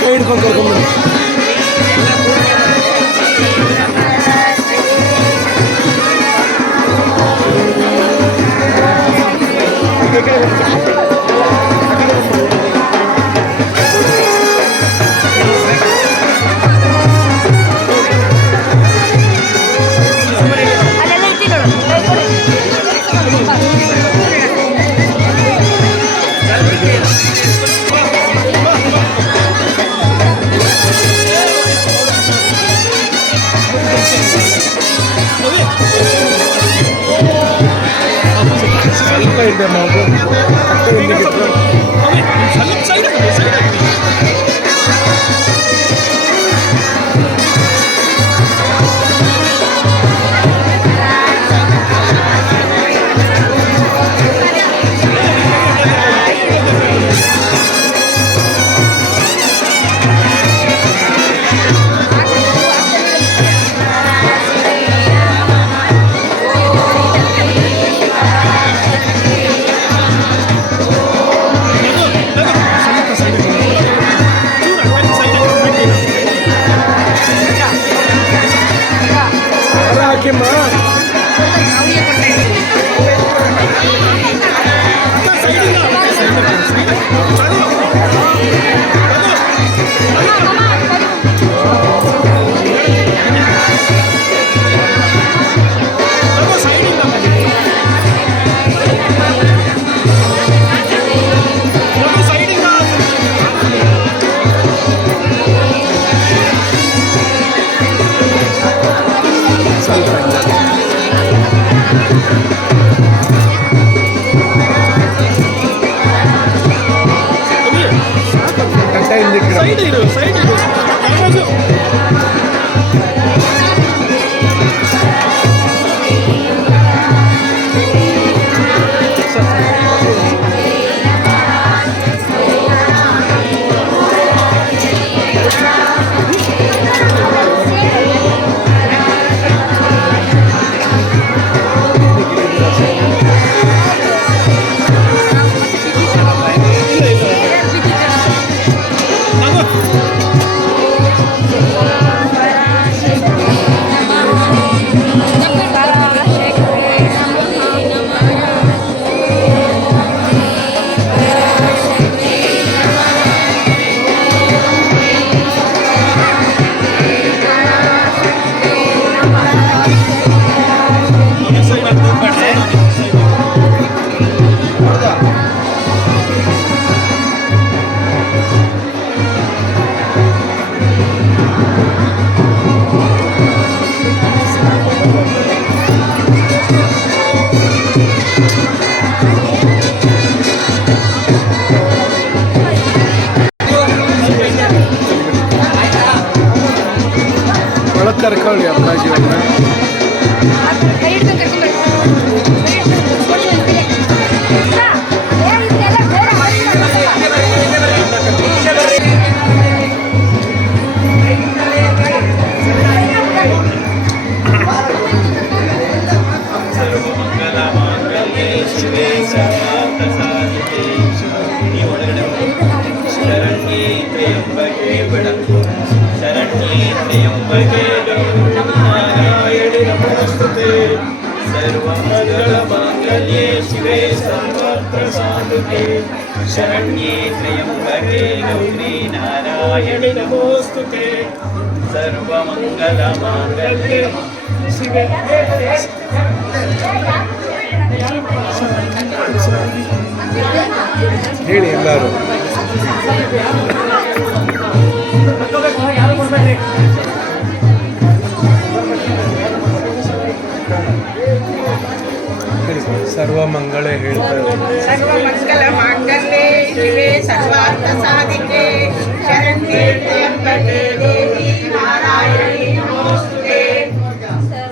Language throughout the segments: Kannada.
ಕೈ ಹಿಡ್ಕೊಂಡು ಕರ್ಕೊಂಡ್ಬನ್ನಿ. ಇದೆ ಮಗು ಕರ್ಕೊಳ್ಳಿ ಅಪ್ಪಾಜಿ सर्वमङ्गलमाङ्गल्ये शिवे सर्वप्रसादके शरण्ये त्र्यम्बके गौरी नारायणि नमोऽस्तुते सर्वमङ्गलमाङ्गल्ये शिवे ಹೇಳಿ ಎಲ್ಲರೂ ಸರ್ವಮಂಗಳ ಹೇಳ್ತಾರೆ ಸರ್ವಮಂಗಲ ಮಾಂಗಲ್ಯೆ ಶಿವೆ ಸರ್ವಾರ್ಥ ಸಾಧಿಕೆ ಶರಣ್ಯೆ ತ್ರ್ಯಂಬಕೆ ದೇವಿ ನಾರಾಯಣಿ ನಮೋಸ್ತುತೆ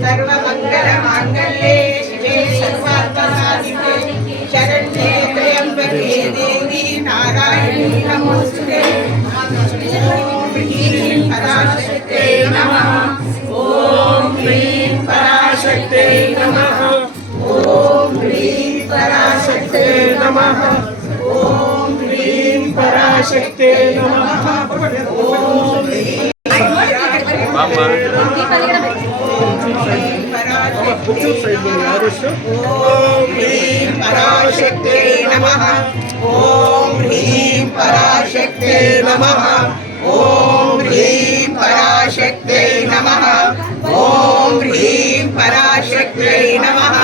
ಸರ್ವಮಂಗಲ ಮಾಂಗಲ್ಯೆ ಶಿವೆ ಸರ್ವಾರ್ಥ ಸಾಧಿಕೆ ಶರಣ್ಯೆ ತ್ರ್ಯಂಬಕೆ ದೇವಿ ನಾರಾಯಣಿ ನಮೋಸ್ತುತೆ ಓಂ ಹ್ರೀಂ ಪರಾಶಕ್ತೇ ನಮಃ ಓಂ ಹ್ರೀಂ ಪರಾಶಕ್ತೇ ನಮಃ ಓಂ ಹ್ರೀಂ ಪರಾಶಕ್ತೇ ನಮಃ ಓಂ ಹ್ರೀಂ ಓಂ ಹ್ರೀಂ ಪರಾಶಕ್ತೇ ನಮಃ ಓಂ ಹ್ರೀಂ ಪರಾಶಕ್ತೇ ನಮಃ ಓಂ ಹ್ರೀಂ ಪರಾಶಕ್ತೇ ನಮಃ ಓಂ ಹ್ರೀಂ ಪರಾಶಕ್ತೇ ನಮಃ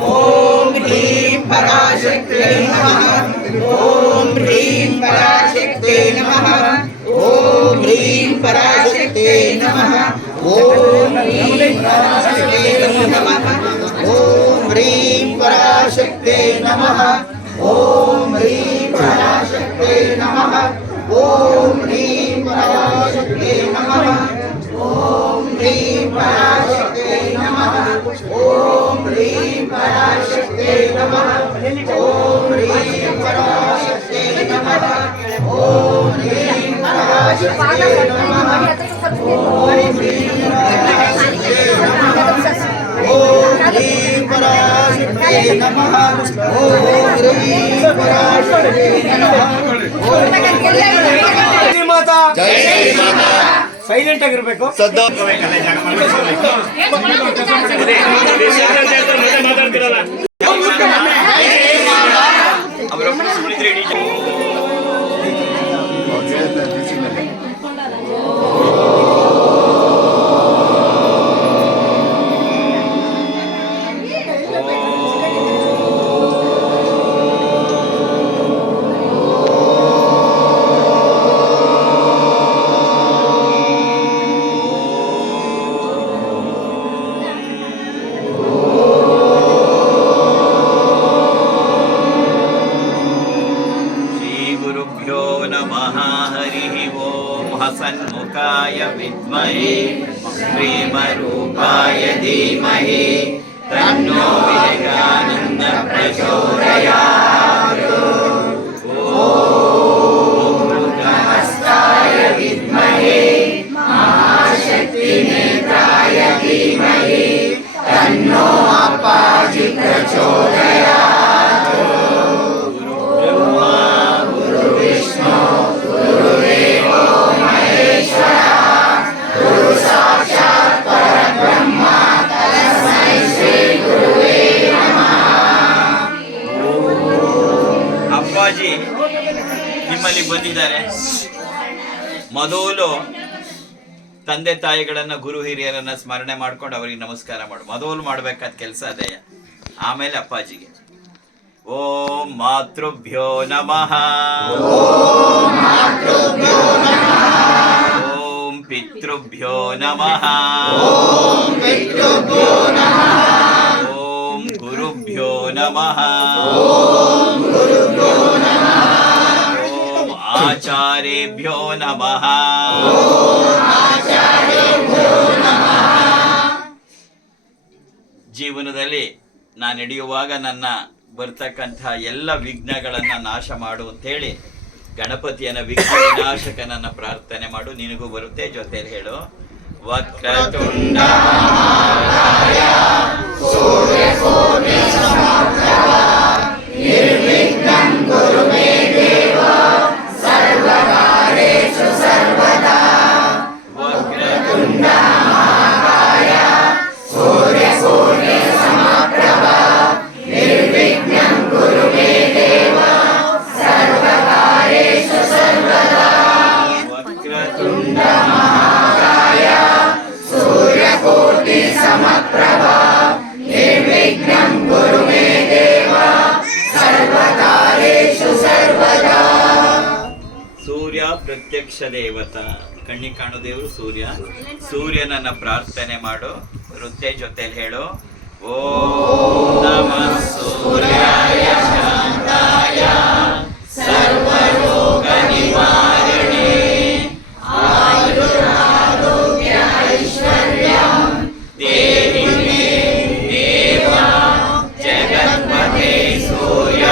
ಓಂ ಹ್ರೀಂ ಪರಾಶಕ್ತೇ ನಮಃ ಓಂ ಹ್ರೀಂ ಪರಾಶಕ್ತೇ ನಮಃ ಓಂ ಹ್ರೀಂ ಪರಾಶಕ್ತೇ ನಮಃ ಓಂ ಹ್ರೀಂ ಪರಾಶಕ್ತೇ ನಮಃ ಓಂ ಹ್ರೀಂ ಪರಾಶಕ್ತೇ ಪರಾಶಕ್ತೇ ನಮಃ ಓಂ ಹ್ರೀಂ ಪರಾಶಕ್ತೇ ನಮಃ ಓಂ ಹ್ರೀಂ ಪರಾಶಕ್ತೇ ನಮಃ ಓಂ ಹ್ರೀಂ ಪರಾಶಕ್ತೇ ನಮಃ ಓಂ ಹ್ರೀಂ ಪರಾಶಕ್ತೇ ನಮಃ ಓಂ ಹ್ರೀಂ ಪರಾಶಕ್ತೇ ನಮಃ ಓಂ ಹ್ರೀಂ ಪರಾಶಕ್ತೇ ನಮಃ ಓಂ ಹ್ರೀಂ ಪರಾಶಕ್ತೇ ನಮಃ ಓಂ ಹ್ರೀಂ ಪರಾಶಕ್ತೇ ನಮಃ ಓಂ ಹ್ರೀಂ ಪರಾಶಕ್ತೇ ನಮಃ ಜೈ ಮಾತಾ. ಸೈಲೆಂಟ್ ಆಗಿರ್ಬೇಕು. हसन्मुखाय विद्महे प्रेमरूपाय धीमहि तन्नो विवेकानन्दः प्रचोदयात्। ॐ रुद्रहस्ताय विद्महे महाशक्तिनेत्राय धीमहि तन्नो अप्पाजि प्रचोदयात्। गुरुब्रह्मा गुरुविष्णु गुरुदेवो महेश्वरः गुरु साक्षात् परब्रह्म तस्मै श्री गुरुवे नमः। ಅಪ್ಪಾಜಿ ನಿಮ್ಮಲ್ಲಿ ಬಂದಿದ್ದಾರೆ. ಮೊದಲು ತಂದೆ ತಾಯಿಗಳನ್ನ ಗುರು ಹಿರಿಯರನ್ನ ಸ್ಮರಣೆ ಮಾಡ್ಕೊಂಡು ಅವರಿಗೆ ನಮಸ್ಕಾರ ಮಾಡು. ಮೊದಲು ಮಾಡ್ಬೇಕಾದ ಕೆಲಸ ಅದೇ. ಆಮೇಲೆ ಅಪ್ಪಾಜಿಗೆ ಓಂ ಮಾತೃಭ್ಯೋ ನಮಃ ಓಂ ಪಿತೃಭ್ಯೋ ನಮಃ ಓಂ ಗುರುಭ್ಯೋ ನಮಃ ಓಂ ಆಚಾರ್ಯೇಭ್ಯೋ ನಮಃ. ಜೀವನದಲ್ಲಿ ನಾನು ನಡೆಯುವಾಗ ನನ್ನ ಬರ್ತಕ್ಕಂಥ ಎಲ್ಲ ವಿಘ್ನಗಳನ್ನ ನಾಶ ಮಾಡು ಅಂತೇಳಿ ಗಣಪತಿಯನ್ನ ವಿಘ್ನ ವಿನಾಶಕನನ್ನ ಪ್ರಾರ್ಥನೆ ಮಾಡು. ನಿನಗೂ ಬರುತ್ತೆ, ಜೊತೆಲಿ ಹೇಳು. ವಕ್ರತುಂಡ ಮಹಾಕಾಯ ಸೂರ್ಯಕೋಟಿ ಸಮಪ್ರಭ ನಿರ್ವಿಘ್ನಂ ಕುರು ಮೇ ದೇವ ಸರ್ವಕಾರ್ಯೇಷು ಸರ್ವದಾ. ವಕ್ರತುಂಡ ಮಹಾಕಾಯ ಸೂರ್ಯಕೋಟಿ ಸಮಪ್ರಭ ನಿರ್ವಿಘ್ನಂ ಕುರು ಮೇ ದೇವ ಸರ್ವಕಾರ್ಯೇಷು ಸರ್ವದಾ. ವಕ್ರತುಂಡ ಮಹಾಕಾಯ ಸೂರ್ಯಕೋಟಿ ಸಮಪ್ರಭ ನಿರ್ವಿಘ್ನಂ ಕುರು ಮೇ ದೇವ ಸರ್ವಕಾರ್ಯೇಷು ಸರ್ವದಾ. ಸೂರ್ಯ ಪ್ರತ್ಯಕ್ಷ ದೇವತಾ, ಕಣ್ಣಿಗೆ ಕಾಣೋ ದೇವರು ಸೂರ್ಯ. ಸೂರ್ಯನನ್ನ ಪ್ರಾರ್ಥನೆ ಮಾಡು. ವೃದ್ಧೆ ಜೊತೆಲಿ ಹೇಳು. ಓಂ ನಮಃ ಸೂರ್ಯಾಯ ಶಾಂತಾಯ ಸರ್ವರೋಗ ನಿವಾರಣೆ ಆಯುರಾರೋಗ್ಯ ಐಶ್ವರ್ಯಂ ದೇವಿ ಮೇ ದೇವ ಜಗತ್ಪತೆ ಸೂರ್ಯ.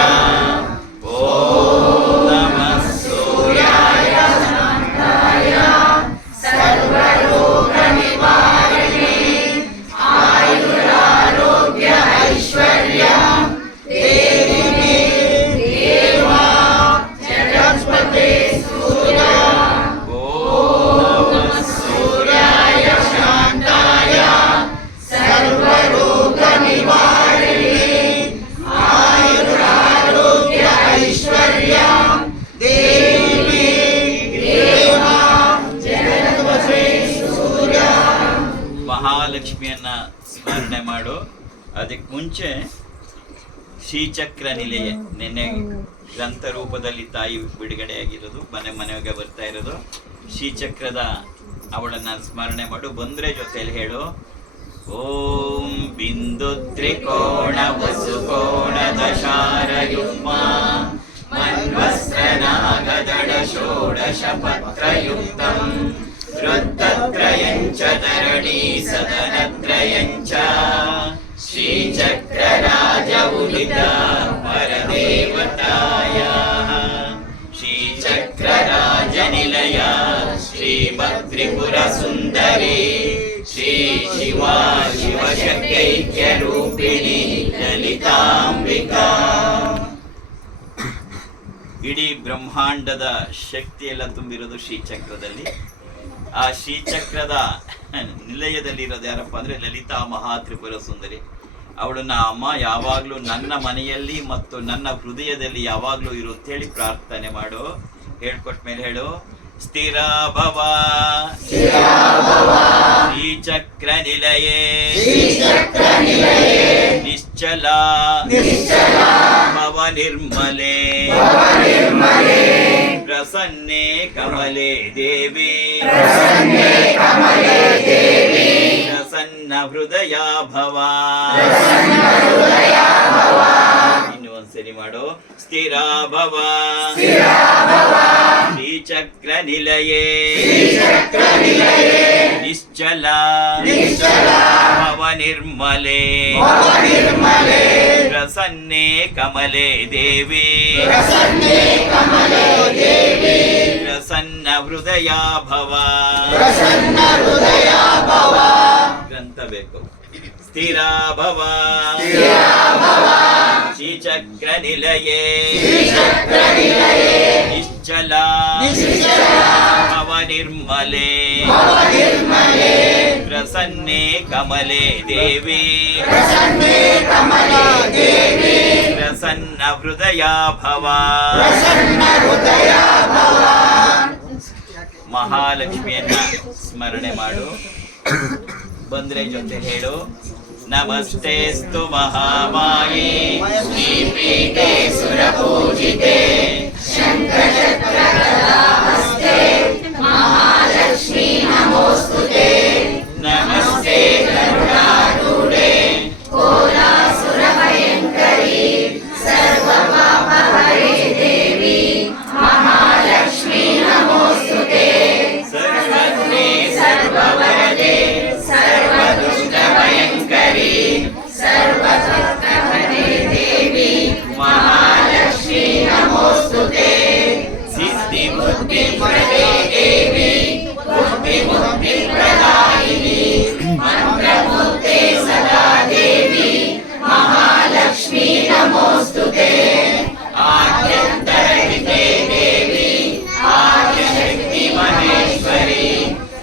ಓಂ ನಮಃ ಸೂರ್ಯಾಯ ಶಾಂತಾಯ ಸರ್ವರೋಗ ನಿವಾರಣೆ ಆಯುರಾರೋಗ್ಯ ಐಶ್ವರ್ಯ ದೇವಿ ಮೇ ದೇವ ಜಗತ್ಪತೆ ಸೂರ್ಯ. ಓಂ ನಮಃ ಸೂರ್ಯಾಯ ಶಾಂತಾಯ ಸರ್ವರೋಗ ನಿವಾರಣೆ ಆಯುರಾರೋಗ್ಯ ಐಶ್ವರ್ಯ ದೇವಿ ಮೇ ದೇವ ಜಗತ್ಪತೆ ಸೂರ್ಯ. ಮಹಾಲಕ್ಷ್ಮಿಯನ್ನ ಸ್ಮರಣೆ ಮಾಡು. ಅದಕ್ಕೆ ಮುಂಚೆ ಶ್ರೀಚಕ್ರ ನಿಲಯ, ನಿನ್ನೆ ಗ್ರಂಥ ರೂಪದಲ್ಲಿ ತಾಯಿ ಬಿಡುಗಡೆಯಾಗಿರೋದು, ಮನೆಗೆ ಬರ್ತಾ ಇರೋದು ಶ್ರೀಚಕ್ರದ ಅವಳನ್ನ ಸ್ಮರಣೆ ಮಾಡು. ಬಂದ್ರೆ ಜೊತೆಲಿ ಹೇಳು. ಓಂ ಬಿಂದು ತ್ರಿಕೋಣ ವಸುಕೋಣ ದಶಾರಯುಗ್ಮ ಮನ್ವಸ್ತ್ರನಾಗದಳ ಷೋಡಶ ಪತ್ರಯುಕ್ತಂ ವೃತ್ತತ್ರಯಂಚ ಧರಣಿ ಸದನತ್ರಯಂಚ ಶ್ರೀಚಕ್ರರಾಜ ಉದಿತ ಪರದೇವತಾಯಾಃ ಶ್ರೀಚಕ್ರರಾಜ ನಿಲಯ ಶ್ರೀಮದ್ತ್ರಿಪುರ ಸುಂದರಿ ಶ್ರೀ ಶಿವಾ ಶಿವಶಕ್ತೈಕ್ಯ ರೂಪಿಣಿ ಲಲಿತಾಂಬಿಕಾ. ಇಡೀ ಬ್ರಹ್ಮಾಂಡದ ಶಕ್ತಿ ಎಲ್ಲ ತುಂಬಿರೋದು ಶ್ರೀಚಕ್ರದಲ್ಲಿ. ಆ ಶ್ರೀಚಕ್ರದ ನಿಲಯದಲ್ಲಿರೋದು ಯಾರಪ್ಪ ಅಂದ್ರೆ ಲಲಿತಾ ಮಹಾತ್ರಿಪುರ ಸುಂದರಿ. ಅವಳನ್ನ ಅಮ್ಮ ಯಾವಾಗ್ಲೂ ನನ್ನ ಮನೆಯಲ್ಲಿ ಮತ್ತು ನನ್ನ ಹೃದಯದಲ್ಲಿ ಯಾವಾಗ್ಲೂ ಇರುತ್ತೇಳಿ ಪ್ರಾರ್ಥನೆ ಮಾಡು. ಹೇಳ್ಕೊಟ್ಟ ಮೇಲೆ ಹೇಳು. ಸ್ಥಿರ ಭವ ಶ್ರೀಚಕ್ರ ನಿಲಯೇ ನಿಶ್ಚಲ ಭವ ನಿರ್ಮಲೆ ಪ್ರಸನ್ನೆ ಕಮಲೆ ದೇವಿ ಪ್ರಸನ್ನ ಹೃದಯ ಭವ. ಇನ್ನು ಒಂದ್ಸರಿ ಮಾಡು. ಸ್ಥಿರ ಭವ ಶ್ರೀಚಕ್ರ ನಿಲಯೇ ನಿಶ್ಚಲ ಭವ ನಿರ್ಮಲೆ ಪ್ರಸನ್ನೆ ಕಮಲೆ ದೇವಿ ಪ್ರಸನ್ನ ಹೃದಯ ಭವ. ಗ್ರಂಥ ಬೇಕು. ಸ್ಥಿರ ಭವ ಶ್ರೀಚಕ್ರ ನಿಲಯೇ ನಿಶ್ಚಲ ಭವ ನಿರ್ಮಲೆ ಪ್ರಸನ್ನೆ ಕಮಲೆ ದೇವಿ ಪ್ರಸನ್ನ ಹೃದಯ ಭವ. ಮಹಾಲಕ್ಷ್ಮಿಯನ್ನ ಸ್ಮರಣೆ ಮಾಡು. ಬಂದ್ರೆ ಜೊತೆ ಹೇಳು. ನಮಸ್ತೆಸ್ತು ಮಹಾಮಾಯೇ ಶ್ರೀಪೀಠೆ ಸುರಪೂಜಿತೆ ಶಂಖಚಕ್ರಗದಾಹಸ್ತೆ ಮಹಾಲಕ್ಷ್ಮೀ ನಮೋಸ್ತುತೆ. ನಮಸ್ತೆ ಗರುಡಾರೂಢೆ ಕೋಲಾಸುರಭಯಂಕರಿ ಸರ್ವಪಾಪಹರೇ ದೇವಿ ಮಹಾಲಕ್ಷ್ಮೀ ನಮೋಸ್ತುತೆ. ಸರ್ವಜ್ಞೆ ಸರ್ವವರದೆ ಸರ್ವದುಷ್ಟಭಯಂಕರಿ ಸರ್ವಸತ್ಕಹರೆ ದೇವಿ ಮಹಾಲಕ್ಷ್ಮೀ ನಮೋಸ್ತುತೆ. ಸಿದ್ಧಿ ಬುದ್ಧಿ ಪ್ರದೇ ದೇವಿ ಬುದ್ಧಿ ಮುಕ್ತಿ ಪ್ರದಾಯಿನಿ ಮಂತ್ರಮೂರ್ತೆ ಸದಾ ದೇವಿ ಮಹಾಲಕ್ಷ್ಮೀ ನಮೋಸ್ತುತೆ. ಆದ್ಯಂತರಹಿತೆ ದೇವಿ ಆದ್ಯಶಕ್ತಿ ಮಹೇಶ್ವರಿ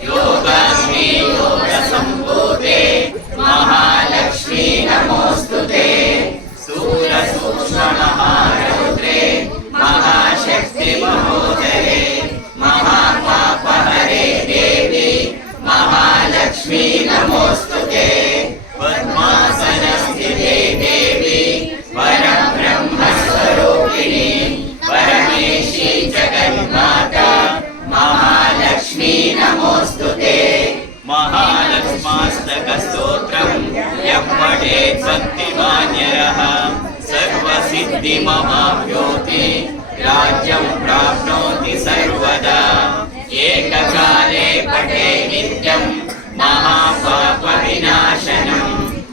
ಯೋಗಾಗ್ನಿ ಯೋಗ ಸಂಭೂತೆ ಮಹಾಲಕ್ಷ್ಮೀ ನಮೋಸ್ತುತೆ. ಸ್ಥೂಲ ಸೂಕ್ಷ್ಮ ಮಹಾರೌದ್ರೆ ಮಹಾಶಕ್ತಿ ಮಹೋದರೆ ಮಹಾಪಾಪಹರೆ ದೇವಿ ಮಹಾಲಕ್ಷ್ಮೀ ನಮೋಸ್ತುತೆ. ಪದ್ಮಾಸನ ಸ್ಥಿತೆ ದೇವಿ ಪರಬ್ರಹ್ಮ ಸ್ವರೂಪಿಣಿ ಪರಮೇಶಿ ಜಗನ್ಮಾತಾ ಮಹಾಲಕ್ಷ್ಮೀ ನಮೋಸ್ತುತೆ. ಮಹಾಲಕ್ಷ್ಮಾಸ್ತಕ ಸ್ತೋತ್ರಂ ಯಃ ಪಠೇತ್ ಭಕ್ತಿಮಾನ್ಯರಃ ಸರ್ವಸಿದ್ಧಿ ಮಹಾಭ್ಯೋತಿ ರಾಜ್ಯಂ ಪ್ರಾಪ್ನೋತಿ ಸರ್ವದಾ. ಏಕಕಾಲೇ ಪಠೇ ನಿತ್ಯಂ ಮಹಾಪಾಪ ವಿನಾಶನಂ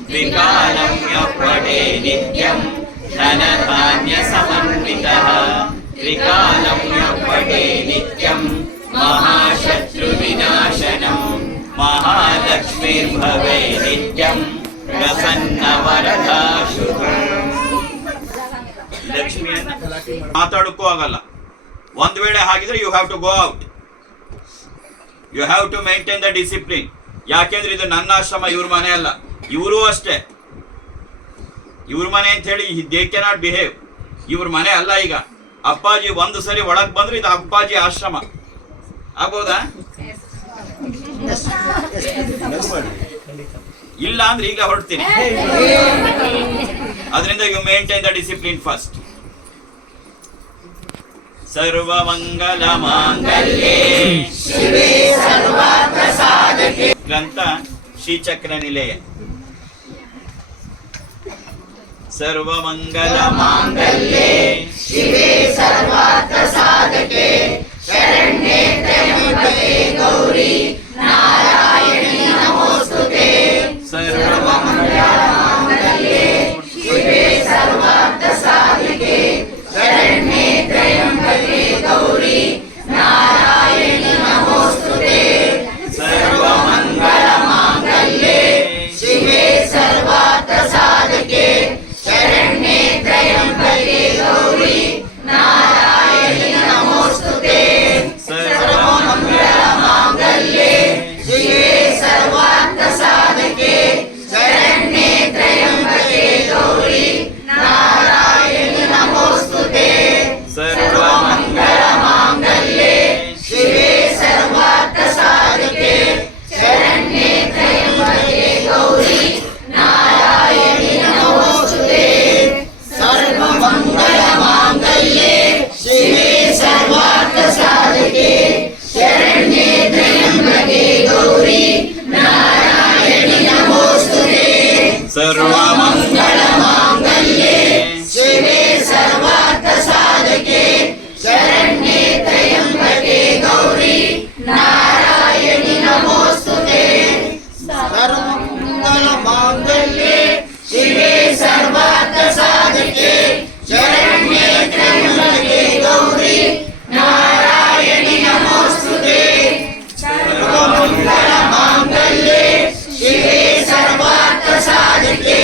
ದ್ವಿಕಾಲಂ ಯಃ ಪಠೇ ನಿತ್ಯಂ ಧನಧಾನ್ಯ ಸಮನ್ವಿತಃ ತ್ರಿಕಾಲಂ ಯಃ ಪಠೇ ನಿತ್ಯಂ ಮಹಾಶತ್ರು ವಿನಾಶನಂ ಮಹಾಲಕ್ಷ್ಮೀರ್ಭವೆ ನಿತ್ಯಂ ಪ್ರಸನ್ನ ವರದಾ ಶುಭಂ. ಲಕ್ಷ್ಮಿಯನ್ನ ಮಾತಾಡಕ್ಕೂ ಆಗಲ್ಲ. ಒಂದ್ ವೇಳೆ ಹಾಗಿದ್ರೆ you have to go out. You have to maintain the discipline. ಯಾಕೆಂದ್ರೆ ಇದು ನನ್ನ ಆಶ್ರಮ, ಇವ್ರ ಮನೆ ಅಲ್ಲ. ಇವರು ಅಷ್ಟೇ, ಇವ್ರ ಮನೆ ಅಂತ ಹೇಳಿ ದೇ ಕೆನಾಟ್ ಬಿಹೇವ್. ಇವ್ರ ಮನೆ ಅಲ್ಲ. ಈಗ ಅಪ್ಪಾಜಿ ಒಂದು ಸರಿ ಒಳಗ್ ಬಂದ್ರೆ ಇದು ಅಪ್ಪಾಜಿ ಆಶ್ರಮ. ಆಗ್ಬೋದಾ? ಇಲ್ಲ ಅಂದ್ರೆ ಈಗ ಹೊರಡ್ತೀನಿ. ಅದರಿಂದ you maintain the discipline first. ಸರ್ವಮಂಗಲ ಮಾಂಗಲ್ಯೆ ಶಿವೆ ಸರ್ವಾರ್ಥ ಸಾಧಕೆ. ಗ್ರಂಥ ಶ್ರೀಚಕ್ರ ನಿಲಯ. ಸರ್ವಮಂಗಲ ಮಾಂಗಲ್ಯೆ ಶಿವೆ ಸರ್ವಾರ್ಥ ಸಾಧಕೆ ಶರಣ್ಯೆ ತ್ರ್ಯಂಬಕೆ ಗೌರಿ ನಾರಾಯಣಿ ನಮೋಸ್ತುತೆ. ಸರ್ವಮಂಗಲ ಮಾಂಗಲ್ಯೆ ಶಿವೆ ಸರ್ವಾರ್ಥ ಸಾಧಕೆ ಶರಣ್ಯೆ ತ್ರ್ಯಂಬಕೆ ಗೌರಿ ನಾರಾಯಣಿ ನಮೋಸ್ತುತೆ. ಸರ್ವಮಂಗಲ ಮಾಂಗಲ್ಯೆ ಶಿವೆ ಸರ್ವಾರ್ಥ ಸಾಧಕೆ ಶರಣ್ಯೆ ತ್ರ್ಯಂಬಕೆ ಗೌರಿ ನಾರಾಯಣಿ ನಮೋಸ್ತುತೆ. ಸರ್ವಮಂಗಲ ಮಾಂಗಲ್ಯೆ ಶಿವೆ ಸರ್ವಾರ್ಥ ಸಾಧಕೆ ಶರಣ್ಯೆ ತ್ರ್ಯಂಬಕೆ ಗೌರಿ ನಾರಾಯಣಿ ನಮೋಸ್ತುತೆ. ಸರ್ವಮಂಗಲ ಮಾಂಗಲ್ಯೆ ಶಿವೆ ಸರ್ವಾರ್ಥ ಸಾಧಕೆ ಶರಣ್ಯೆ ತ್ರ್ಯಂಬಕೆ ಗೌರಿ ನಾರಾಯಣಿ ನಮೋಸ್ತುತೆ. ಸರ್ವಮಂಗಲ ಮಾಂಗಲ್ಯೆ ಶಿವೆ ಸರ್ವಾರ್ಥ ಸಾಧಕೆ ಶರಣ್ಯೆ ತ್ರ್ಯಂಬಕೆ ಗೌರಿ ನಾರಾಯಣಿ ನಮೋಸ್ತುತೆ. ಸರ್ವಮಂಗಲ ಮಾಂಗಲ್ಯೆ ಶಿವೆ ಸರ್ವಾರ್ಥ ಸಾಧಕೆ ಶರಣ್ಯೆ ತ್ರ್ಯಂಬಕೆ ಗೌರಿ ನಾರಾಯಣಿ ನಮೋಸ್ತುತೆ. ಸರ್ವಮಂಗಲ ಮಾಂಗಲ್ಯೆ ಶಿವೆ ಸರ್ವಾರ್ಥ ಸಾಧಕೆ ಶರಣ್ಯೆ ತ್ರ್ಯಂಬಕೆ ಗೌರಿ ನಾರಾಯಣಿ ನಮೋಸ್ತುತೆ. ಸರ್ವಮಂಗಲ ಮಾಂಗಲ್ಯೆ ಶಿವೆ ಸರ್ವಾರ್ಥ ಸಾಧಕೆ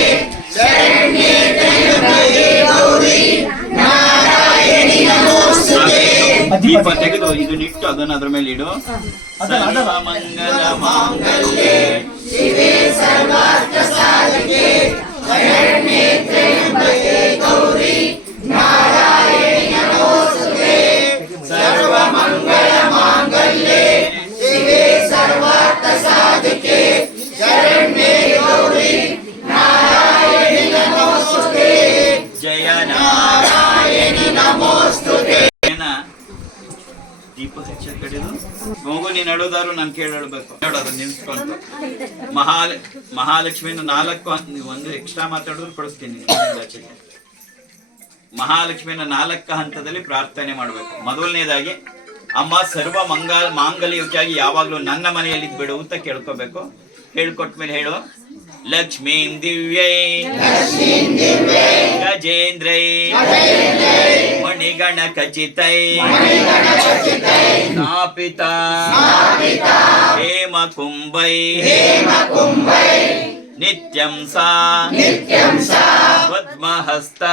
ಶರಣ್ಯೆ ತ್ರ್ಯಂಬಕೆ ಗೌರಿ ನಾರಾಯಣಿ ನಮೋಸ್ತುತೆ. ದೀಪ ತೆಗೆದು ಇದನ್ನಿಟ್ಟು ಅದನ್ನ ಅದ್ರ ಮೇಲೆ ಇಡು. ಸರ್ವಮಂಗಲ ಮಾಂಗಲ್ಯೆ ಶಿವೆ ಸರ್ವಾರ್ಥ ಸಾಧಕೆ ಶರಣ್ಯೆ ತ್ರ್ಯಂಬಕೆ ಗೌರಿ ನಾರಾಯಣಿ ನಮೋಸ್ತುತೆ. ಸರ್ವಮಂಗಲ ಮಾಂಗಲ್ಯೆ ಶಿವೆ ಸರ್ವಾರ್ಥ ಸಾಧಕೆ ಶರಣ್ಯೆ ಗೌರಿ ನಾರಾಯಣಿ ನಮೋಸ್ತುತೆ. ಜಯ ನಾರಾಯಣಿ ನಮೋಸ್ತುತೆ. ದೀಪ ಹೆಚ್ಚ ಕಡೆದು ಮಗು ನೀನು ಹೇಳೋದಾರು ನಾನು ಕೇಳಿ ಹೇಳ್ಬೇಕು ಹೇಳೋದು ನಿಲ್ಸ್ಕೊಂಡು. ಮಹಾಲಕ್ಷ್ಮಿಯನ್ನು 4 ಒಂದು ಎಕ್ಸ್ಟ್ರಾ ಮಾತಾಡೋದು ಕೊಡಿಸ್ತೀನಿ. ಮಹಾಲಕ್ಷ್ಮಿಯನ್ನು 4 ಹಂತದಲ್ಲಿ ಪ್ರಾರ್ಥನೆ ಮಾಡಬೇಕು. ಮೊದಲನೇದಾಗಿ ಅಮ್ಮ ಸರ್ವ ಮಾಂಗಲ್ಯಕ್ಕಾಗಿ ಯಾವಾಗ್ಲೂ ನನ್ನ ಮನೆಯಲ್ಲಿ ಬಿಡು ಅಂತ ಕೇಳ್ಕೋಬೇಕು. ಹೇಳ್ಕೊಟ್ಮೇಲೆ ಹೇಳು. ಲಕ್ಷ್ಮೀಂ ದಿವ್ಯೈ ಗಜೇಂದ್ರೈ ಮಣಿಗಣ ಖಚಿತೈ ಸ್ಥಾಪಿತ ಹೇಮ ಕುಂಭೈ ನಿತ್ಯಂ ಸಾ ಪದ್ಮಹಸ್ತ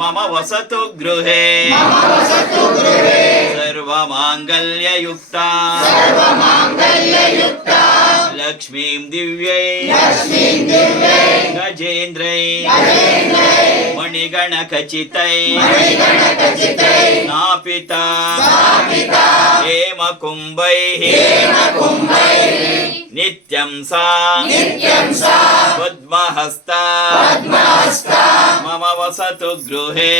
ಮಮ ವಸತು ಗೃಹೇ ಸರ್ವಮಾಂಗಲ್ಯಯುಕ್ತ ಲಕ್ಷ್ಮೀಂ ದಿವ್ಯೈ ಗಜೇಂದ್ರೈ ಮಣಿಗಣ ಖಚಿತೈ ಸ್ಥಾಪಿತ ಹೇಮ ಕುಂಭೈ ನಿತ್ಯಂ ಸಾ ಪದ್ಮಹಸ್ತ ಮಮ ವಸತು ಗೃಹೇ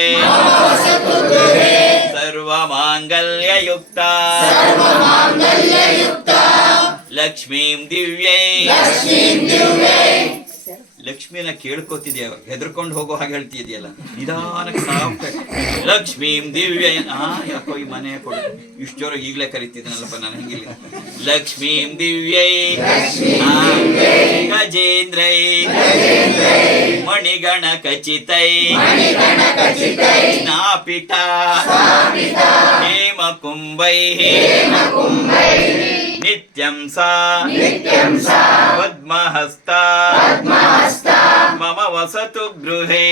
ಸರ್ವಮಾಂಗಲ್ಯಯುಕ್ತ ಲಕ್ಷ್ಮೀಂ ದಿವ್ಯೈ. ಲಕ್ಷ್ಮಿನ ಕೇಳ್ಕೊತಿದ್ಯಾ, ಹೆದರ್ಕೊಂಡು ಹೋಗೋ ಹಾಗೆ ಹೇಳ್ತಿದ್ಯಲ್ಲ, ನಿಧಾನಕ್ಕೆ ಸಾಫ್ಟ್. ಲಕ್ಷ್ಮೀಂ ದಿವ್ಯ. ಯಾಕೋ ಈ ಮನೆ ಕೊಡು ಇಷ್ಟು ಜೋರ ಈಗಲೇ ಕರಿತಿದ್ದನಲ್ಲಪ್ಪ ನಾನು ಹಿಂಗಿಲ್ಲ. ಲಕ್ಷ್ಮೀಂ ದಿವ್ಯೈ ಗಜೇಂದ್ರೈ ಮಣಿಗಣ ಖಚಿತೈ ಸ್ನಾಪಿತ ಹೇಮ ಕುಂಭೈ ನಿತ್ಯಂ ಸಾ ಪದ್ಮಹಸ್ತ ಮಮ ವಸತು ಗೃಹೇ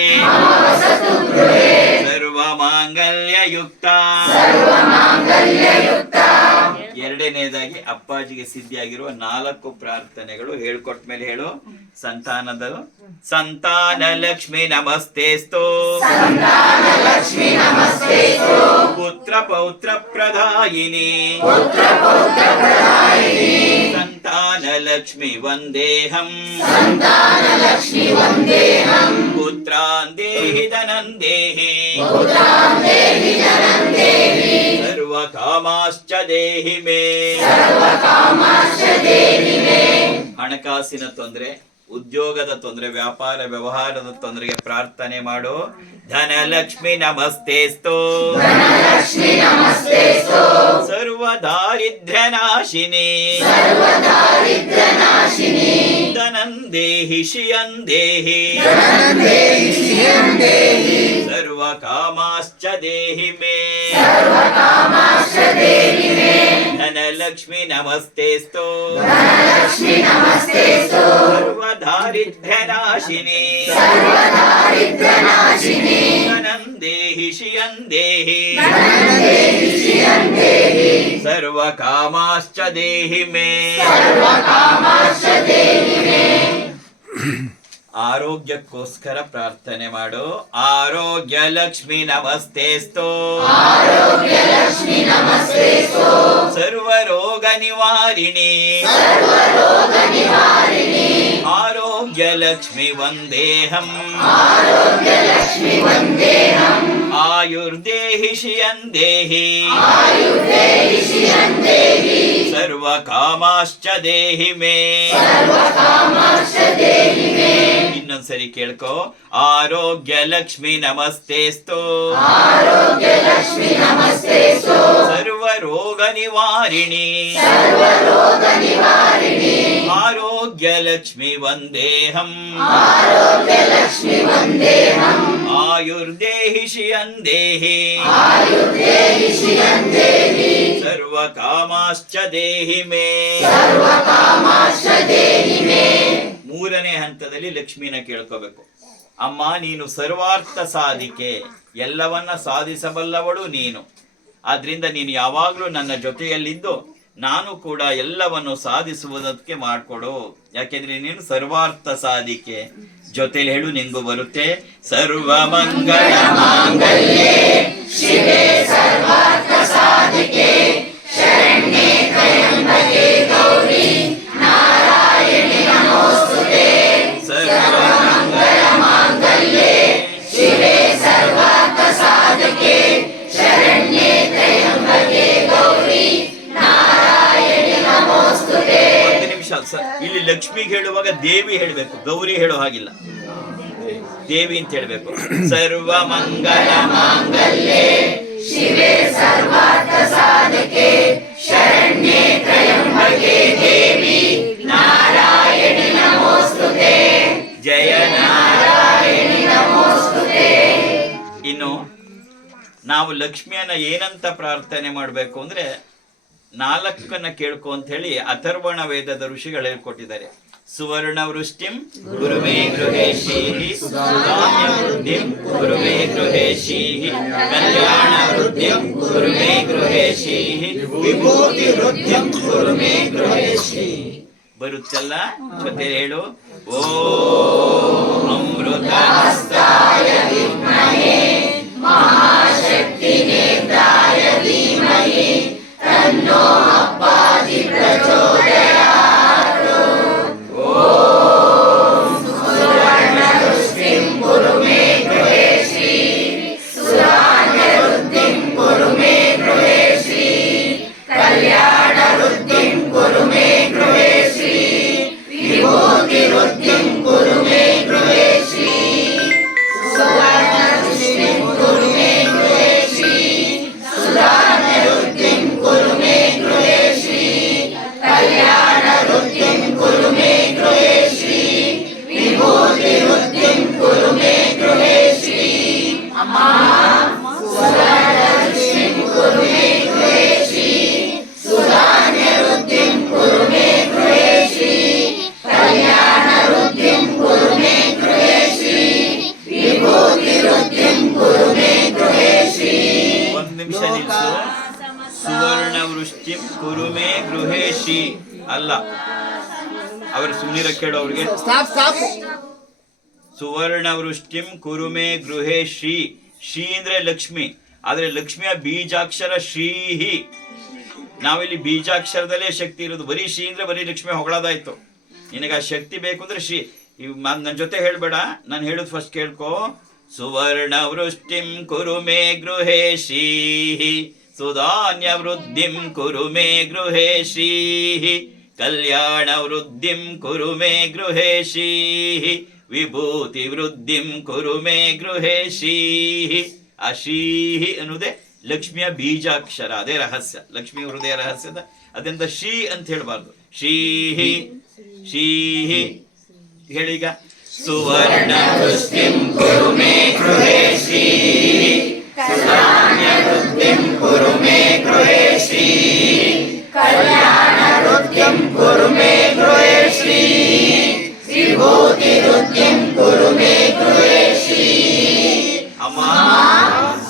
ಸರ್ವಮಾಂಗಲ್ಯಯುಕ್ತ. ಎರಡನೇದಾಗಿ ಅಪ್ಪಾಜಿಗೆ ಸಿದ್ಧಿಯಾಗಿರುವ 4 ಪ್ರಾರ್ಥನೆಗಳು ಹೇಳ್ಕೊಟ್ಟ ಮೇಲೆ ಹೇಳು. ಸಂತಾನ ಲಕ್ಷ್ಮಿ ನಮಸ್ತೇಸ್ತು ಪುತ್ರ ಪೌತ್ರ ಪ್ರದಾಯಿನಿ ಸಂತಾನ ಲಕ್ಷ್ಮಿ ವಂದೇಹಂ ಪುತ್ರಾನ್ ದೇಹಿ ಧನಂ ದೇಹಿ ಸರ್ವಕಾಮ ಕಾಮಾಶ್ಚ ದೇಹಿ ಮೇ. ಹಣಕಾಸಿನ ತೊಂದರೆ, ಉದ್ಯೋಗದ ತೊಂದರೆ, ವ್ಯಾಪಾರ ವ್ಯವಹಾರದ ತೊಂದರೆಗೆ ಪ್ರಾರ್ಥನೆ ಮಾಡು. ಧನಲಕ್ಷ್ಮಿ ನಮಸ್ತೇಸ್ತು. ಸರ್ವ ದಾರಿದ್ರ್ಯ ನಾಶಿನಿ. ಧನಂದೇಹಿ ಶಿಯಂದೇಹಿ. ಸರ್ವ ಕಾಮಾಶ್ಚ ದೇಹಿ ಮೇ. ಧನಲಕ್ಷ್ಮಿ ನಮಸ್ತೇಸ್ತು. ಸರ್ವ ದಾರಿದ್ರ್ಯ ನಾಶಿನಿ. ಧನಂದೇಹಿ ಶಿಯಂದೇಹಿ. ಸರ್ವ ಕಾಮಾಶ್ಚ ದೇಹಿ ಮೇ. ಆರೋಗ್ಯಕ್ಕೋಸ್ಕರ ಪ್ರಾರ್ಥನೆ ಮಾಡು. ಆರೋಗ್ಯ ಲಕ್ಷ್ಮಿ ನಮಸ್ತೇಸ್ತು. ಸರ್ವ ರೋಗ ನಿವಾರಿಣಿ. ಆರೋಗ್ಯ ಲಕ್ಷ್ಮಿ ವಂದೇಹಂ. ಆಯುರ್ದೇಹಿ ಶಿಯಂದೇಹಿ. ಸರ್ವ ಕಾಮಾಶ್ಚ ದೇಹಿ ಮೇ. ಇನ್ನೊಂದ್ಸರಿ ಕೇಳ್ಕೊ. ಆರೋಗ್ಯ ಲಕ್ಷ್ಮಿ ನಮಸ್ತೇಸ್ತು. ಸರ್ವ ರೋಗ ನಿವಾರಿಣಿ. ಆರೋಗ್ಯ ಲಕ್ಷ್ಮಿ ವಂದೇಹಂ. ಆಯುರ್ದೇಹಿ ಶಿಯಂದೇಹಿ. ಸರ್ವ ಕಾಮಾಶ್ಚ ದೇಹಿ ಮೇ. ಮೂರನೇ ಹಂತದಲ್ಲಿ ಲಕ್ಷ್ಮಿನ ಕೇಳ್ಕೋಬೇಕು. ಅಮ್ಮ, ನೀನು ಸರ್ವಾರ್ಥ ಸಾಧಿಕೆ, ಎಲ್ಲವನ್ನ ಸಾಧಿಸಬಲ್ಲವಳು ನೀನು. ಆದ್ರಿಂದ ನೀನು ಯಾವಾಗ್ಲೂ ನನ್ನ ಜೊತೆಯಲ್ಲಿದ್ದು ನಾನು ಕೂಡ ಎಲ್ಲವನ್ನು ಸಾಧಿಸುವುದಕ್ಕೆ ಮಾಡಿಕೊಡು. ಯಾಕೆಂದ್ರೆ ನೀನು ಸರ್ವಾರ್ಥ ಸಾಧಿಕೆ. ಜೊತೆಲಿ ಹೇಳು, ನಿಂಗೂ ಬರುತ್ತೆ. ಸರ್ವ ಮಂಗಳ ಮಾಂಗಲ್ಯೆ ಶಿವೆ ಸರ್ವಾರ್ಥ ಸಾಧಿಕೆ ಶರಣ್ಯೆ ತ್ರ್ಯಂಬಕೆ ಗೌರಿ ನಾರಾಯಣಿ ನಮೋಸ್ತುತೆ. ಸರ್ವ ಮಂಗಳ ಮಾಂಗಲ್ಯೆ ಶಿವೆ ಸರ್ವಾರ್ಥ ಸಾಧಿಕೆ ಶರಣ್ಯೆ ತ್ರ್ಯಂಬಕೆ ಗೌರಿ ನಾರಾಯಣಿ ನಮೋಸ್ತುತೆ. ಒಂದು ನಿಮಿಷ, ಇಲ್ಲಿ ಲಕ್ಷ್ಮಿಗೆ ಹೇಳುವಾಗ ದೇವಿ ಹೇಳಬೇಕು, ಗೌರಿ ಹೇಳೋ ಹಾಗಿಲ್ಲ. ದೇವಿ ಅಂತ ಹೇಳಬೇಕು. ಸರ್ವ ಮಂಗಳ ಮಾಂಗಲ್ಯೆ ಶಿವೆ ಸರ್ವಾರ್ಥ ಸಾಧಕೆ ಶರಣ್ಯೆ ತ್ರ್ಯಂಬಕೆ ದೇವಿ ನಾರಾಯಣಿ ನಮೋಸ್ತುತೆ. ಜಯ ನಾರಾಯಣಿ ನಮೋಸ್ತುತೆ. ಇನ್ನು ನಾವು ಲಕ್ಷ್ಮಿಯನ್ನ ಏನಂತ ಪ್ರಾರ್ಥನೆ ಮಾಡಬೇಕು ಅಂದ್ರೆ 4 ಕೇಳ್ಕೊ ಅಂತ ಹೇಳಿ ಅಥರ್ವಣ ವೇದದ ಋಷಿಗಳು ಹೇಳ್ಕೊಟ್ಟಿದ್ದಾರೆ. ಸುವರ್ಣ ವೃಷ್ಟಿಂ ಗುರುವೇ ಗೃಹೇಶೀಹಿ. ಸುಧಾನ್ಯ ವೃದ್ಧಿಂ ಗುರುವೇ ಗೃಹೇಶೀಹಿ. ಕಲ್ಯಾಣ ವೃದ್ಧಿಂ ಗುರುವೇ ಗೃಹೇಶೀಹಿ. ವಿಭೂತಿ ವೃದ್ಧಿಂ ಗುರುವೇ ಗೃಹೇಶೀಹಿ. ಬರುತ್ತಲ್ಲ, ಜೊತೆ ಹೇಳು. ಓಂ ಅಮೃತ ಹಸ್ತಾಯ ವಿದ್ಮಹೇ ಮಹಾಶಕ್ತಿ ನೇತ್ರಾಯ ಧೀಮಹಿ ತನ್ನೋ ಅಪ್ಪಾಜಿ ಪ್ರಚೋದಯಾತ್. ಓಂ ಸುವರ್ಣ ವೃಷ್ಟಿಂ ಕುರು ಮೇ ಗೃಹೇಶಿ. ಸುಧಾನ್ಯ ವೃದ್ಧಿಂ ಕುರು ಮೇ ಗೃಹೇಶಿ. ಕಲ್ಯಾಣ ವೃದ್ಧಿಂ ಕುರು ಮೇ ಗೃಹೇಶಿ. ವಿಭೂತಿ ವೃದ್ಧಿಂ ಕುರು ಮೇ ಗೃಹೇಶಿ. ಸುವರ್ಣ ವೃಷ್ಟಿಂ ಕುರು ಮೇ ಗೃಹೇಶಿ. ಸುಧಾನ್ಯ ವೃದ್ಧಿಂ ಕುರು ಮೇ ಗೃಹೇಶಿ. ಕಲ್ಯಾಣ ವೃದ್ಧಿಂ ಕುರು ಮೇ ಗೃಹೇಶಿ. ವಿಭೂತಿ ವೃದ್ಧಿಂ ಕುರು ಮೇ ಗೃಹೇಶಿ. ಅಮ್ಮ, ಸುವರ್ಣ ವೃಷ್ಟಿಂ ಕುರು ಮೇ ಗೃಹೇಶಿ. ಸುಧಾನ್ಯ ವೃದ್ಧಿಂ ಕುರು ಮೇ ಗೃಹೇಶಿ. ಕಲ್ಯಾಣ ವೃದ್ಧಿಂ ಕುರು ಮೇ ಗೃಹೇಶಿ. ವಿಭೂತಿ ವೃದ್ಧಿಂ ಕುರು ಮೇ ಗೃಹೇಶಿ. ಒಂದು ನಿಮಿಷ ನಿಲ್ಸು. ಸುವರ್ಣ ವೃಷ್ಟಿಂ ಕುರು ಮೇ ಗೃಹೇಶಿ ಅಲ್ಲ, ಅವರು ಸುಮ್ಮನಿರ ಕೇಳು ಅವ್ರಿಗೆ. ಸುವರ್ಣ ವೃಷ್ಟಿಂ ಕುರು ಮೇ ಗೃಹೇಶಿ. ಶ್ರೀ ಅಂದ್ರೆ ಲಕ್ಷ್ಮಿ, ಆದ್ರೆ ಲಕ್ಷ್ಮಿಯ ಬೀಜಾಕ್ಷರ ಶ್ರೀಹಿ. ನಾವಿಲ್ಲಿ ಬೀಜಾಕ್ಷರದಲ್ಲೇ ಶಕ್ತಿ ಇರೋದು. ಬರೀ ಶ್ರೀ ಅಂದ್ರೆ ಬರೀ ಲಕ್ಷ್ಮಿ ಹೊಗಳೋದಾಯ್ತು. ನಿನಗೆ ಆ ಶಕ್ತಿ ಬೇಕು ಅಂದ್ರೆ ಶ್ರೀ. ನನ್ನ ಜೊತೆ ಹೇಳ್ಬೇಡ, ನಾನು ಹೇಳುದು ಫಸ್ಟ್ ಕೇಳ್ಕೊ. ಸುವರ್ಣ ವೃಷ್ಟಿಂ ಕುರು ಮೇ ಗೃಹೇಶಿ. ಸುಧಾನ್ಯ ವೃದ್ಧಿಂ ಕುರು ಮೇ ಗೃಹೇ ಶ್ರೀಃ ಕಲ್ಯಾಣ ವೃದ್ಧಿಂ ಕುರು ಮೇ ಗೃಹೇ ಶ್ರೀಃ ವಿಭೂತಿ ವೃದ್ಧಿಂ ಕುರು ಮೇ ಗೃಹೇ ಶ್ರೀಃ. ಆ ಶ್ರೀಃ ಅನ್ನುವುದೇ ಲಕ್ಷ್ಮಿಯ ಬೀಜಾಕ್ಷರ, ಅದೇ ರಹಸ್ಯ. ಲಕ್ಷ್ಮಿ ಹೃದಯ ರಹಸ್ಯದ ಅದರಿಂದ ಶ್ರೀ ಅಂತ ಹೇಳಬಾರ್ದು. ಶ್ರೀಃ ಶ್ರೀಃ ಹೇಳೀಗ. ಸುವರ್ಣ ವೃಷ್ಟಿಂ ಕುರು ಮೇ ಗೃಹೇ ಶ್ರೀಃ ಸುಧಾನ್ಯ ವೃದ್ಧಿಂ ಕುರು ಮೇ ಗೃಹೇ ಶ್ರೀಃ ಕಲ್ಯಾಣ ವೃದ್ಧಿಂ ಕುರು ಮೇ ಗೃಹೇ ಶ್ರೀಃ ವಿಭೂತಿ ವೃದ್ಧಿಂ ಕುರು ಮೇ ಗೃಹೇ ಶ್ರೀಃ. ಅಮ್ಮ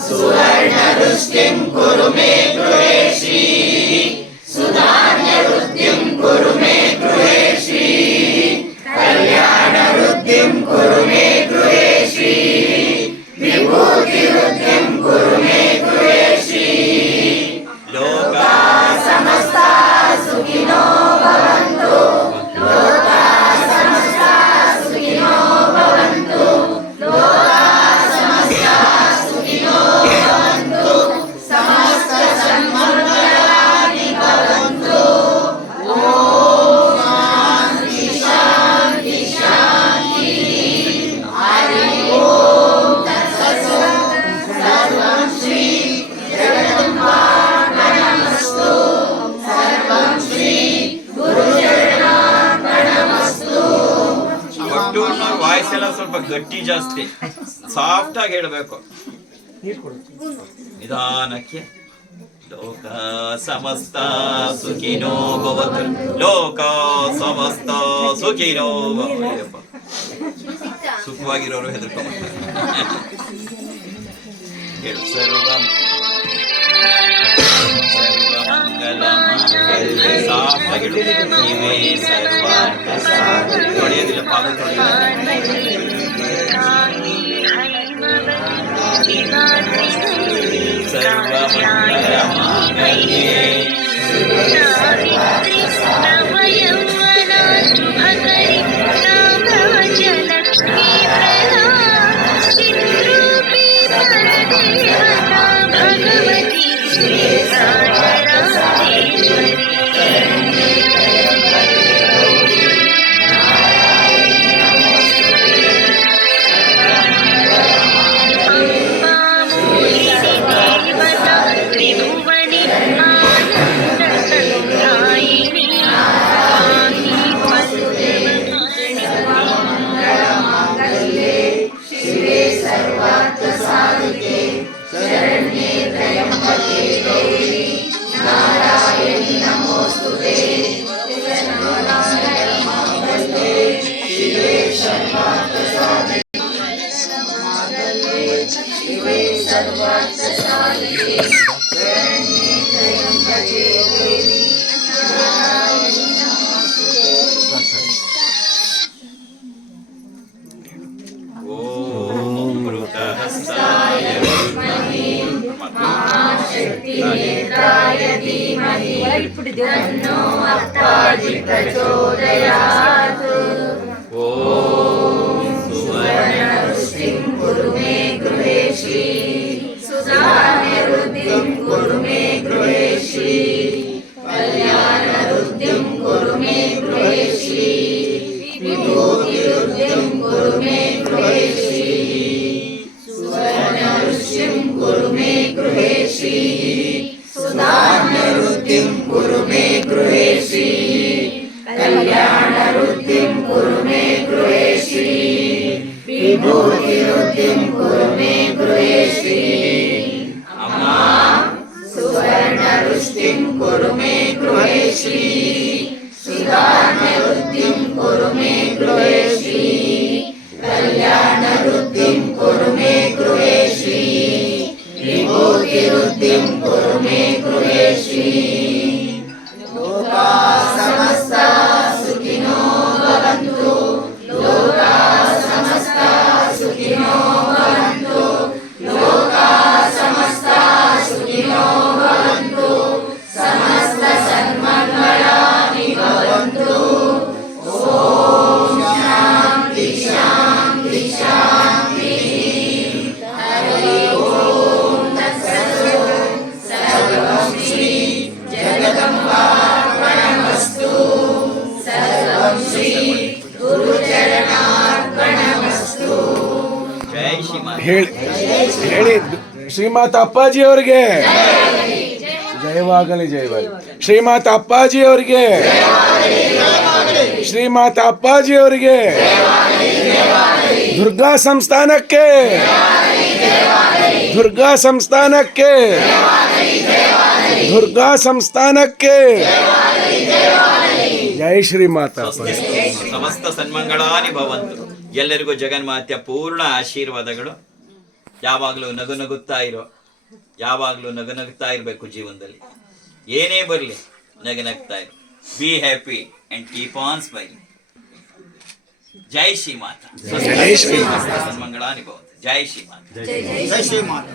ಸುವರ್ಣ ವೃಷ್ಟಿಂ ಕುರು ಮೇ ಗೃಹೇ ಶ್ರೀಃ ಸುಧಾನ್ಯ ವೃದ್ಧಿಂ ಕುರು ಮೇ ಗೃಹೇ ಶ್ರೀಃ ಕಲ್ಯಾಣ ವೃದ್ಧಿಂ ಕುರು ಮೇ ಗೃಹೇ ಶ್ರೀಃ ವಿಭೂತಿ ವೃದ್ಧಿಂ ಕುರು ಮೇ ಗೃಹೇ ಶ್ರೀಃ. ಲೋಕಾ ಸಮಸ್ತಾ ಸುಖಿನೋ ಭವಂತು ಲೋಕಾ ಸಮಸ್ತಾ ಸುಖಿನೋ ಭವಂತು ಲೋಕಾ ಸಮಸ್ತಾ ಸುಖಿನೋ ಭವಂತು ಸಮಸ್ತ ಸನ್ಮಂಗಳಾನಿ ಭವಂತು. ಓಂ ಶಾಂತಿ ಶಾಂತಿ ಶಾಂತಿ. ಹರಿ ಓಂ ತತ್ಸತ್. ಸರ್ವಂ ಶ್ರೀ ಜಗದಂಬಾರ್ಪಣಮಸ್ತು. ಸರ್ವಂ ಶ್ರೀ ಗುರುಚರಣಾರ್ಪಣಮಸ್ತು. ಒಟ್ಟು ವಾಯ್ಸ್ ಎಲ್ಲ ಸ್ವಲ್ಪ ಗಟ್ಟಿ ಜಾಸ್ತಿ, ಸಾಫ್ಟ್ ಆಗಿ ಹೇಳಬೇಕು. ನಿಧಾನಕ್ಕೆ. ಲೋಕ ಸಮಸ್ತ ಸುಖಿನೋ ಭವಂತು ಲೋಕ ಸಮಸ್ತ ಸುಖಿನೋ ಭವಂತು. ಸುಖವಾಗಿರೋರು ಹೆದರ್ಕೊಂಡ್ಬಿಡ್ತಾರೆ. ಹೇಳು. ಸರ್ವಮಂಗಲ ಮಾಂಗಲ್ಯೆ. ಸಾಫ್ಟ್ ಆಗಿ ಹೇಳು. ನೀವೇ ಸರ್ವಾರ್ಥ ಸಾಧಕೆ. ತೊಳೆಯೋದಿಲ್ಲ, ಪಾದ ಸರ್ವಮಂಗಲ ಮಾಂಗಲ್ಯೆ तन्नो भक्ताजि प्रचोदयात्। ओम सुवर्णवृष्टिं कुरु मे गृहे श्री सुधान्यवृद्धिं कुरु मे गृहे श्री कल्याणवृद्धिं कुरु मे गृहे श्री विभूतिवृद्धिं कुरु मे गृहे श्री सुवर्णवृष्टिं कुरु मे गृहे श्री सुधान्यवृद्धिं कुरु मे गृहे श्री कल्याणवृद्धिं कुरु मे गृहे श्री विभूतिवृद्धिं कुरु मे गृहे श्री अम्मा सुवर्णवृष्टिं कुरु मे गृहे श्री सुधान्यवृद्धिं कुरु मे गृहे श्री कल्याणवृद्धिं कुरु मे गृहे श्री विभूतिवृद्धिं कुरु मे गृहे श्री लोका समस्ता सुखिनो भवन्तु लोका समस्ता सुखिनो भवन्तु लोका समस्ता सुखिनो भवन्तु समस्त सन्मङ्गलानि भवन्तु ॐ शान्ति शान्ति शान्तिः हरि ओम तत्सत् सर्व ಹೇಳಿ ಹೇಳಿ ಶ್ರೀಮಾತ ಅಪ್ಪಾಜಿ ಅವರಿಗೆ ಜಯವಾಗಲಿ ಜಯವಾಗಲಿ. ಶ್ರೀಮಾತ ಅಪ್ಪಾಜಿ ಅವರಿಗೆ, ಶ್ರೀಮಾತ ಅಪ್ಪಾಜಿ ಅವರಿಗೆ, ದುರ್ಗಾ ಸಂಸ್ಥಾನಕ್ಕೆ, ದುರ್ಗಾ ಸಂಸ್ಥಾನಕ್ಕೆ, ದುರ್ಗಾ ಸಂಸ್ಥಾನಕ್ಕೆ. ಜೈ ಶ್ರೀಮಾತ ಅಪ್ಪಾಜಿ. ಸಮಸ್ತ ಸನ್ಮಂಗಳಾನಿ ಭವಂತು. ಎಲ್ಲರಿಗೂ ಜಗನ್ಮಾತೆಯ ಪೂರ್ಣ ಆಶೀರ್ವಾದಗಳು. ಯಾವಾಗಲೂ ನಗು ನಗುತ್ತಾ ಇರೋ, ಯಾವಾಗಲೂ ನಗು ನಗುತ್ತಾ ಇರಬೇಕು ಜೀವನದಲ್ಲಿ. ಏನೇ ಬರಲಿ ನಗನಗ್ತಾ ಇರು. Be happy and keep on smiling. ಜೈ ಶ್ರೀ ಮಾತಾ. ಜೈ ಶ್ರೀ ಮಾತಾ. ಸನ್ಮಂಗಳಾನಿ ಭವಂತು. ಜೈ ಶ್ರೀ ಮಾತಾ. ಜೈ ಶ್ರೀ ಮಾತಾ.